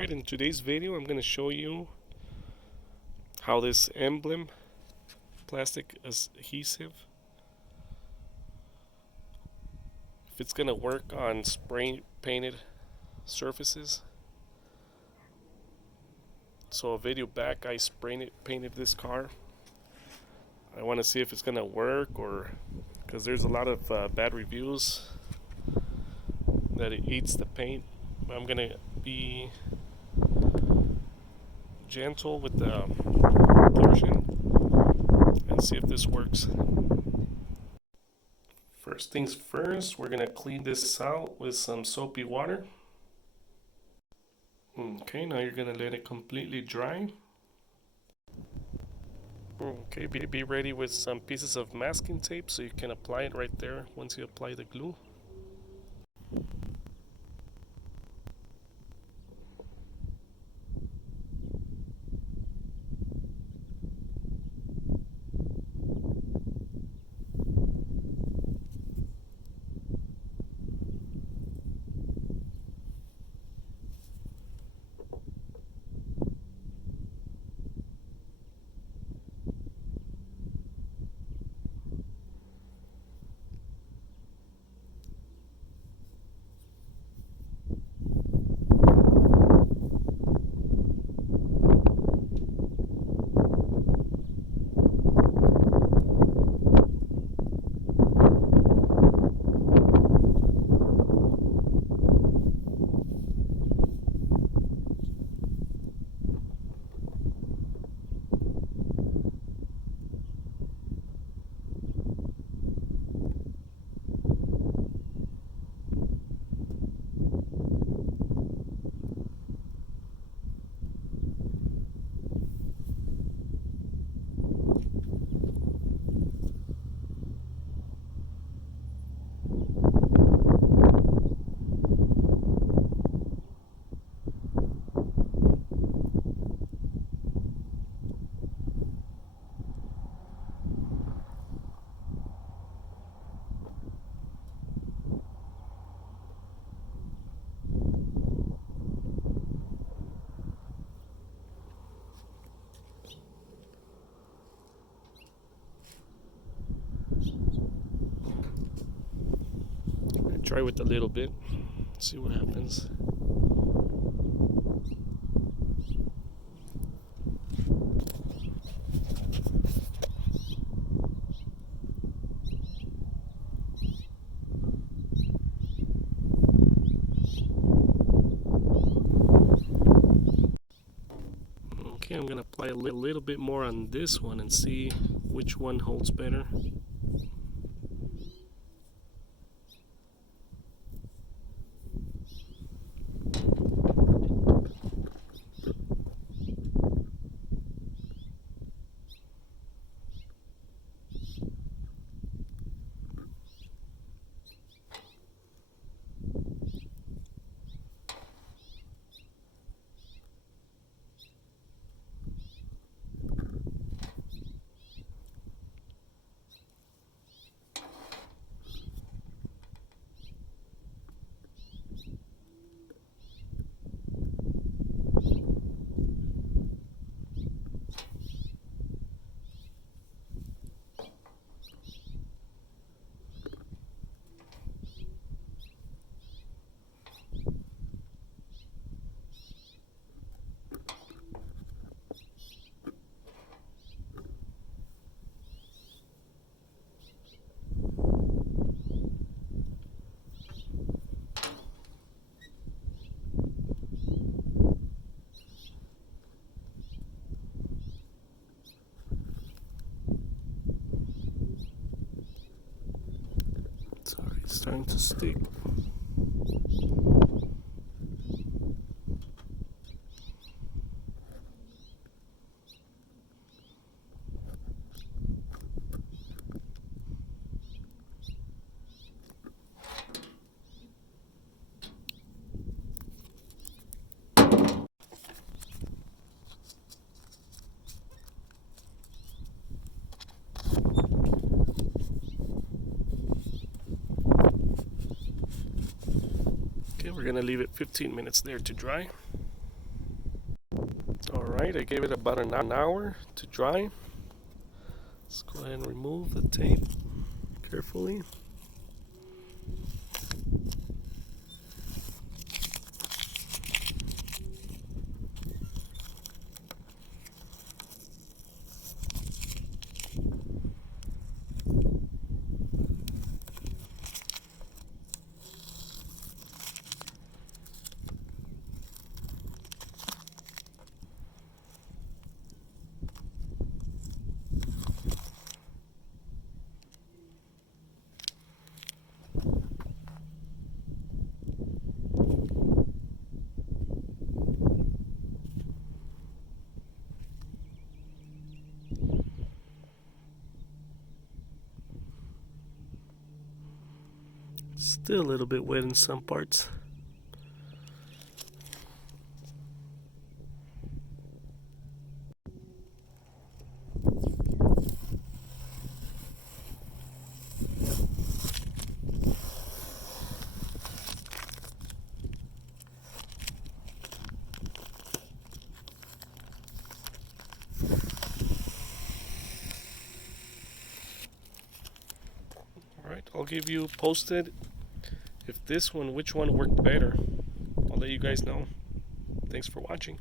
Alright, in today's video I'm going to show you how this Emblem plastic adhesive, if it's going to work on spray painted surfaces. So a video back I painted this car. I want to see if it's going to work, or because there's a lot of bad reviews that it eats the paint. I'm going to be gentle with the portion and see if this works. First things first, we're going to clean this out with some soapy water. Okay, now you're going to let it completely dry. Okay, be ready with some pieces of masking tape so you can apply it right there once you apply the glue. Try with a little bit, see what happens. Okay, I'm gonna apply a little bit more on this one and see which one holds better. Sorry, it's starting to stick. Okay, we're gonna leave it 15 minutes there to dry. Alright, I gave it about an hour to dry. Let's go ahead and remove the tape carefully. Still a little bit wet in some parts. Alright, I'll give you posted if this one, which one worked better. I'll let you guys know. Thanks for watching.